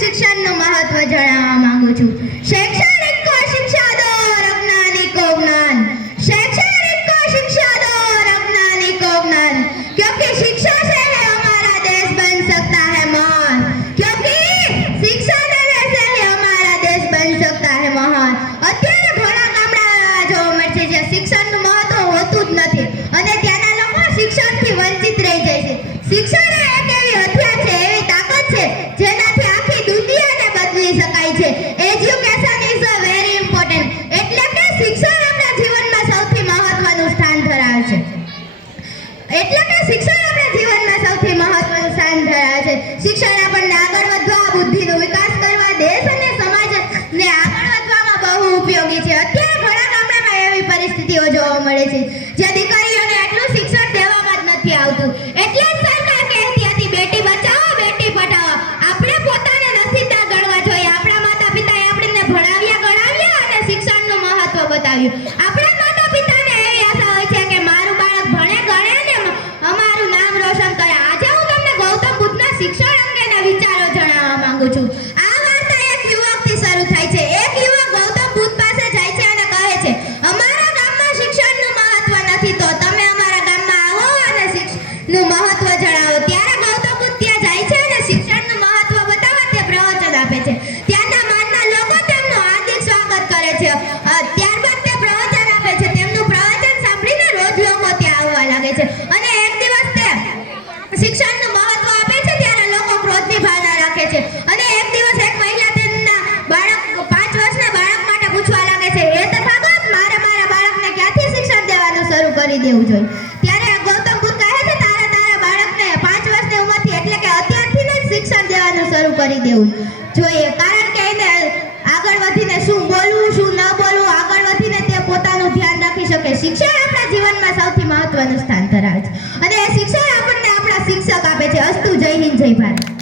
શિક્ષણનું મહત્વ જણાવવા માંગુ છું। शैक्षणिक को शिक्षा दो और अज्ञानी को ज्ञान। शैक्षणिक को शिक्षा दो और अज्ञानी को ज्ञान, क्योंकि शिक्षा से ही हमारा देश बन सकता है महान। क्योंकि शिक्षा देने से ही हमारा देश बन सकता है महान। અત્યારે ઘણા ગામડા જોવા મળશે જ્યાં શિક્ષણનું મહત્વ હોતું જ નથી અને ત્યાંના લોકો શિક્ષણથી વંચિત રહી જાય છે। શિક્ષણ એક એવી હથિયાર છે, એવી તાકાત છે જેનાથી આખી દુનિયાને બદલી શકાય છે। Education is a very important, એટલે કે શિક્ષણ આપણા જીવનમાં સૌથી મહત્વનું સ્થાન ધરાવે છે। શિક્ષણ આપણને આગળ વધવા, બુદ્ધિનો વિકાસ કરવા, દેશ અને સમાજને આગળ વધવામાં બહુ ઉપયોગી છે। અત્યારે ઘણા ગામડામાં એવી પરિસ્થિતિઓ જોવા મળે છે જ્યાં દીકરીઓને એટલું શિક્ષણ દેવામાં જ નથી આવતું। એટલે જ સરકાર કહેતી હતી બેટી બચાવો બેટી પઢાઓ। આપણે પોતાને નસીબદાર ગણવા જોઈએ। આપણા માતા પિતાએ આપણને ભણાવ્યા ગણાવ્યા અને શિક્ષણનું મહત્વ બતાવ્યું। આપણા માતા પિતાને એવી આશા હોય છે કે મારું બાળક ભણે ગણે ને અમારું નામ રોશન કરે। આજે હું તમને ગૌતમ બુદ્ધના શિક્ષણ અંગેના વિચારો જણાવવા માંગુ છું। આ વાર્તા એક યુવકથી શરૂ થાય છે। એક યુવક ગૌતમ બુદ્ધ પાસે જાય છે અને કહે છે, અમારા ગામમાં શિક્ષણનું મહત્વ નથી, તો તમે અમારા ગામમાં આવો અને શિક્ષણનું મહત્વ જણાવો। ત્યારે ગૌતમ બુદ્ધ ત્યાં જાય છે અને શિક્ષણનું મહત્વ બતાવવા તે પ્રવચન આપે છે। ત્યાંના માનના લોકો તેમનું હાર્દિક સ્વાગત કરે છે। ત્યારબાદ તે પ્રવચન આપે છે। તેમનું પ્રવચન સાંભળીને રોજ લોકો ત્યાં આવવા લાગે છે અને એક દિવસ તે શિક્ષણનું મહત્વ આપે છે ત્યારે લોકો ક્રોધની ભાવના રાખે છે અને એક દિવસ એક મહિલા તેમના બાળક 5 વર્ષના બાળક માટે પૂછવા લાગે છે, એ તથાગત મારે મારા બાળકને ક્યાંથી શિક્ષણ દેવાનું શરૂ કરી દેવું જોઈએ? ત્યારે ગૌતમ બુદ્ધ કહે છે, તારા બાળકને 5 વર્ષની ઉંમરથી એટલે કે અત્યારથી જ શિક્ષણ દેવાનું શરૂ કરી દેવું જોઈએ, કારણ કે એને આગળ વધીને શું બોલવું શું ન બોલવું, આગળ વધીને તે પોતાનું ધ્યાન રાખી શકે। શિક્ષણ આપણા જીવનમાં સૌથી મહત્વનું સ્થાન ધરાવે છે અને એ શિક્ષણ આપણને આપણા શિક્ષક આપે છે। અસ્તુ, જય હિન્દ, જય ભારત।